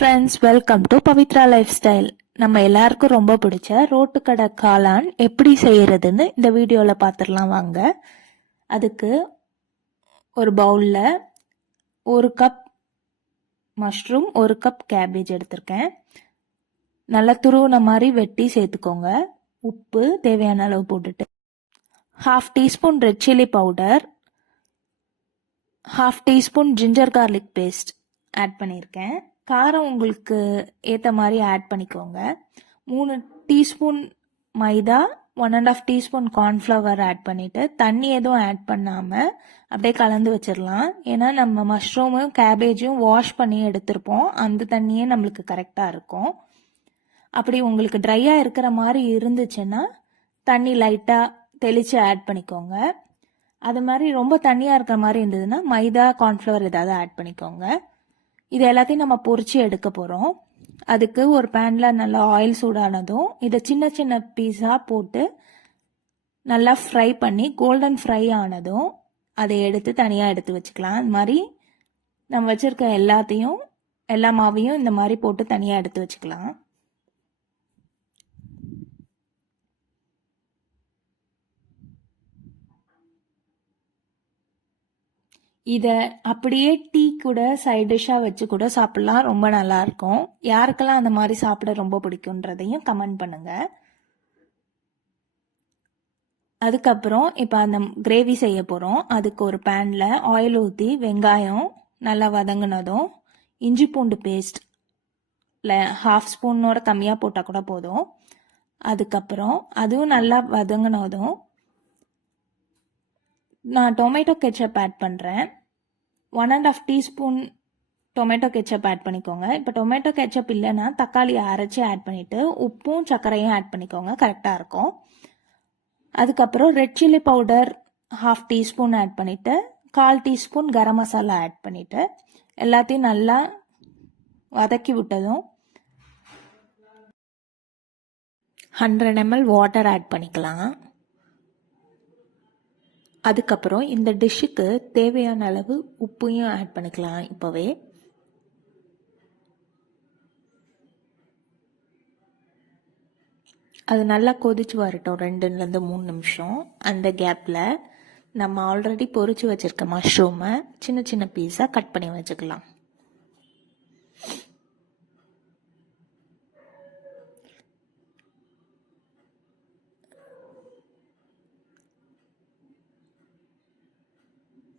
Friends, welcome to Pavithra life style. நம்ம எல்லாருக்கும் ரொம்ப பிடிச்ச ரோட்டுக்கடை காளான் எப்படி செய்யறதுன்னு இந்த வீடியோவில் பார்த்துடலாம் வாங்க. அதுக்கு ஒரு பவுலில் 1 கப் மஷ்ரூம், 1 கப் கேபேஜ் எடுத்திருக்கேன். நல்லா துருவின மாதிரி வெட்டி சேர்த்துக்கோங்க. உப்பு தேவையான அளவு போட்டுட்டு 1/2 teaspoon red chilli powder, 1/2 teaspoon ginger garlic paste add பண்ணியிருக்கேன். காரம் உங்களுக்கு ஏற்ற மாதிரி ஆட் பண்ணிக்கோங்க. 3 teaspoon maida, 1.5 teaspoon cornflour add பண்ணிவிட்டு தண்ணி எதுவும் ஆட் பண்ணாமல் அப்படியே கலந்து வச்சிடலாம். ஏன்னா நம்ம மஷ்ரூமும் கேபேஜும் வாஷ் பண்ணி எடுத்திருப்போம். அந்த தண்ணியே நம்மளுக்கு கரெக்டாக இருக்கும். அப்படி உங்களுக்கு ட்ரையாக இருக்கிற மாதிரி இருந்துச்சுன்னா தண்ணி லைட்டாக தெளித்து ஆட் பண்ணிக்கோங்க. அது மாதிரி ரொம்ப தண்ணியாக இருக்கிற மாதிரி இருந்ததுன்னா மைதா, கார்ன்ஃப்ளவர் ஏதாவது ஆட் பண்ணிக்கோங்க. இது எல்லாத்தையும் நம்ம பொரிச்சு எடுக்க போகிறோம். அதுக்கு ஒரு பேனில் நல்லா ஆயில் சூடானதும் இதை சின்ன சின்ன பீஸாக போட்டு நல்லா ஃப்ரை பண்ணி கோல்டன் ஃப்ரை ஆனதும் அதை எடுத்து தனியாக எடுத்து வச்சுக்கலாம். அது மாதிரி நம்ம வச்சுருக்க எல்லா மாவையும் இந்த மாதிரி போட்டு தனியாக எடுத்து வச்சுக்கலாம். இதை அப்படியே டீ கூட சைட் டிஷ்ஷாக வச்சு கூட சாப்பிட்லாம். ரொம்ப நல்லாயிருக்கும். யாருக்கெல்லாம் அந்த மாதிரி சாப்பிட ரொம்ப பிடிக்குன்றதையும் கமெண்ட் பண்ணுங்கள். அதுக்கப்புறம் இப்போ அந்த கிரேவி செய்ய போகிறோம். அதுக்கு ஒரு பேனில் ஆயில் ஊற்றி வெங்காயம் நல்லா வதங்கினதும் இஞ்சி பூண்டு பேஸ்ட் 1/2 ஸ்பூனோட கம்மியாக போட்டால் கூட போதும். அதுக்கப்புறம் அதுவும் நல்லா வதங்கினதும் நான் டொமேட்டோ கெச்சப் ஆட் பண்ணுறேன். 1.5 டீஸ்பூன் டொமேட்டோ கெச்சப் ஆட் பண்ணிக்கோங்க. இப்போ டொமேட்டோ கெச்சப் இல்லைன்னா தக்காளியை அரைச்சி ஆட் பண்ணிவிட்டு உப்பும் சர்க்கரையும் ஆட் பண்ணிக்கோங்க, கரெக்டாக இருக்கும். அதுக்கப்புறம் red chilli powder 1/2 teaspoon add பண்ணிவிட்டு 1/4 டீஸ்பூன் கரம் மசாலா ஆட் பண்ணிவிட்டு எல்லாத்தையும் நல்லா வதக்கி விட்டதும் 100 ml வாட்டர் ஆட் பண்ணிக்கலாம். அதுக்கப்புறம் இந்த டிஷ்ஷுக்கு தேவையான அளவு உப்பையும் ஆட் பண்ணிக்கலாம். இப்போவே அது நல்லா கொதிச்சு வரட்டும் 2லேருந்து 3 நிமிஷம். அந்த கேப்பில் நம்ம ஆல்ரெடி பொரிச்சு வச்சுருக்க மஷ்ரூமை சின்ன சின்ன பீஸாக கட் பண்ணி வச்சுக்கலாம்.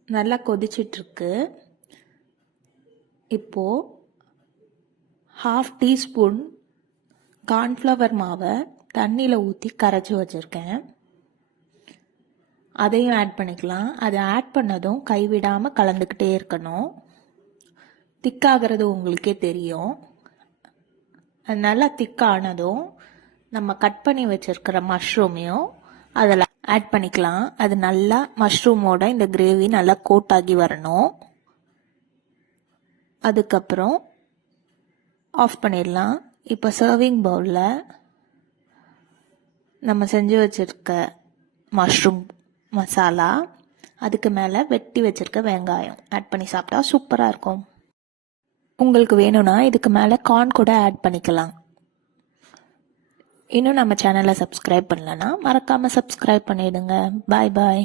நல்லா கொதிச்சிட்ருக்கு. இப்போது 1/2 டீஸ்பூன் கார்ன்ஃப்ளவர் மாவை தண்ணியில் ஊற்றி கரைச்சி வச்சுருக்கேன். அதையும் ஆட் பண்ணிக்கலாம். அதை ஆட் பண்ணதும் கைவிடாமல் கலந்துக்கிட்டே இருக்கணும். திக்காகிறது உங்களுக்கே தெரியும். அது நல்லா திக்கானதும் நம்ம கட் பண்ணி வச்சுருக்கிற மஷ்ரூமையும் அதில் ஆட் பண்ணிக்கலாம். அது நல்லா மஷ்ரூமோட இந்த கிரேவி நல்லா கோட் ஆகி வரணும். அதுக்கப்புறம் ஆஃப் பண்ணிடலாம். இப்போ சர்விங் பவுலில் நம்ம செஞ்சு வச்சுருக்க மஷ்ரூம் மசாலா, அதுக்கு மேலே வெட்டி வச்சுருக்க வெங்காயம் ஆட் பண்ணி சாப்பிட்டா சூப்பராக இருக்கும். உங்களுக்கு வேணும்னா இதுக்கு மேலே கார்ன் கூட ஆட் பண்ணிக்கலாம். இன்னும் நம்ம சேனலை சப்ஸ்கிரைப் பண்ணலன்னா மறக்காமல் சப்ஸ்கிரைப் பண்ணிடுங்க. பாய் பாய்.